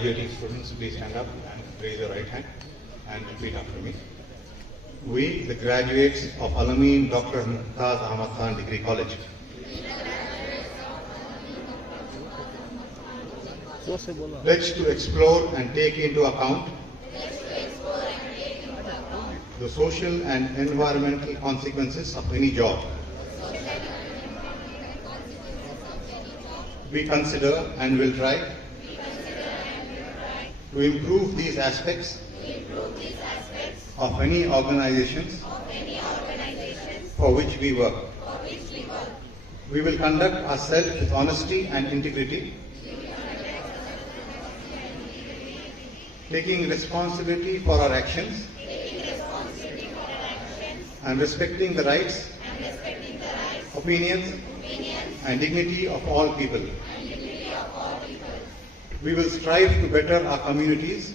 graduating students, please stand up and raise your right hand and repeat after me. We, the graduates of Alameen Dr. Mumtaz Ahmad Khan Degree College, pledge to explore and take into account the social and environmental consequences of any job. We consider and will try to improve these aspects of any organizations for which we work. We will conduct ourselves with honesty and integrity, taking responsibility for our actions and respecting the rights, opinions, and dignity of all people. We will strive to better our communities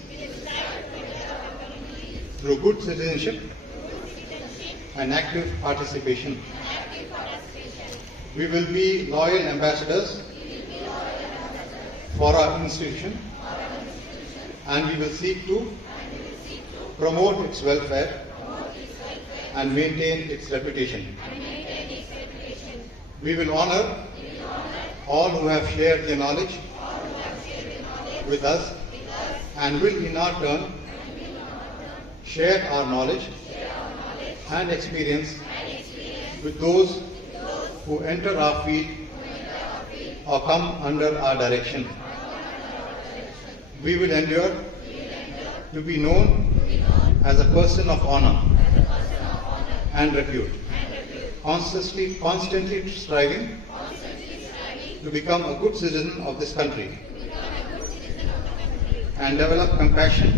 through good citizenship and active participation. We will be loyal ambassadors for our institution, and we will seek to promote its welfare and maintain its reputation. We will honor all who have shared their knowledge with us and will in our turn share our knowledge and experience with those who enter our field or come under our direction. We will endeavor to be known as a person of honor and repute, constantly striving to become a good citizen of this country and develop compassion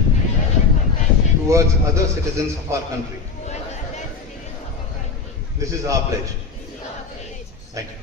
towards other citizens of our country. This is our pledge. Thank you.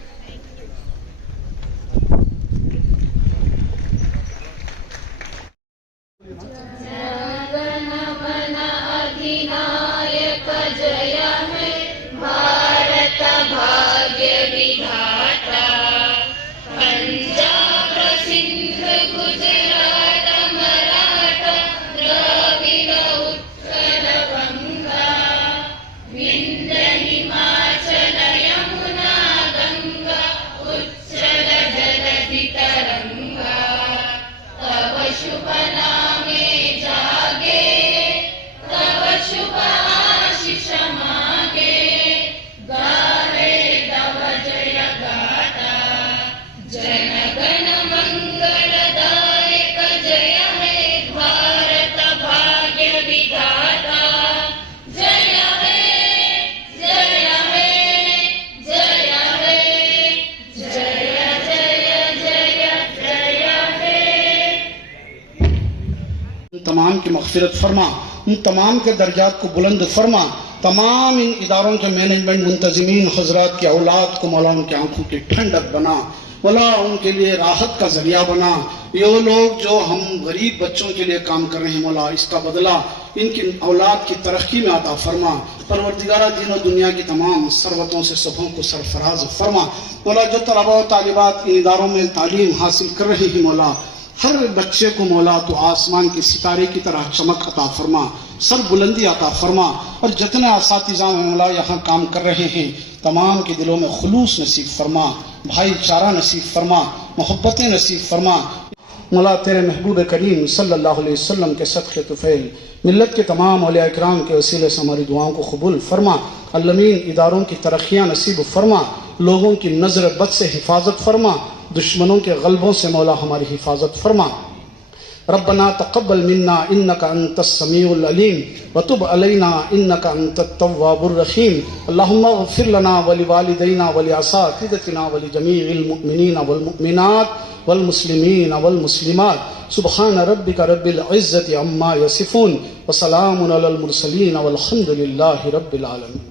तमाम की मग़फ़िरत फरमा, उन तमाम के दर्जात को बुलंद फरमा, तमाम इन इदारों के मैनेजमेंट मुंतज़िमीन हज़रात की औलाद को मौला उनकी आंखों की ठंडक बना, मौला उनके लिए राहत का जरिया बना। ये वो लोग जो हम गरीब बच्चों के लिए काम कर रहे हैं, मौला इसका बदला इनकी औलाद की तरक्की में अता फरमा। परवरदिगारा दीन और दुनिया की तमाम सरवतों से सबों को सरफराज फरमा। मौला जो तलबा और तालिबात इन इदारों में तालीम हासिल कर रहे हैं, मौला हर बच्चे को मौला तो आसमान के सितारे की तरह चमक अता फरमा, सर बुलंदी अता फरमा। और जितने असातिज़ा मौला यहाँ काम कर रहे हैं, तमाम के दिलों में खुलूस नसीब फरमा, भाईचारा नसीब फरमा, मोहब्बतें नसीब फरमा। मौला तेरे महबूब करीम सल्लल्लाहु अलैहि वसल्लम के सदक़े तुफ़ैल मिल्लत के तमाम औलिया इकराम के वसीले से हमारी दुआओं को कबूल फरमा। अल्लमीन इदारों की तरक्कियाँ नसीब फरमा, लोगों की नज़र बद से हिफाजत फरमा, दुश्मनों के गलबों से मौला हमारी हिफाजत फरमा। रब्बना तक़ब्बल मिन्ना इन्नका अंतस समीउल अलीम व तुब अलैना इन्नका अंतत तव्वाबुर रहीम। अल्लाहुम्मा इग़फिर लना व लिवालिदैना व लिअसातिज़तिना व लिजमीइल मुमिनीना वल मुमिनात वल मुस्लिमीना वल मुस्लिमात। सुब्हान रब्बिका रब्बिल इज़्ज़ति अम्मा यसिफून व सलामुन अलल मुरसलीन वल्हम्दुलिल्लाहि रब्बिल आलमीन।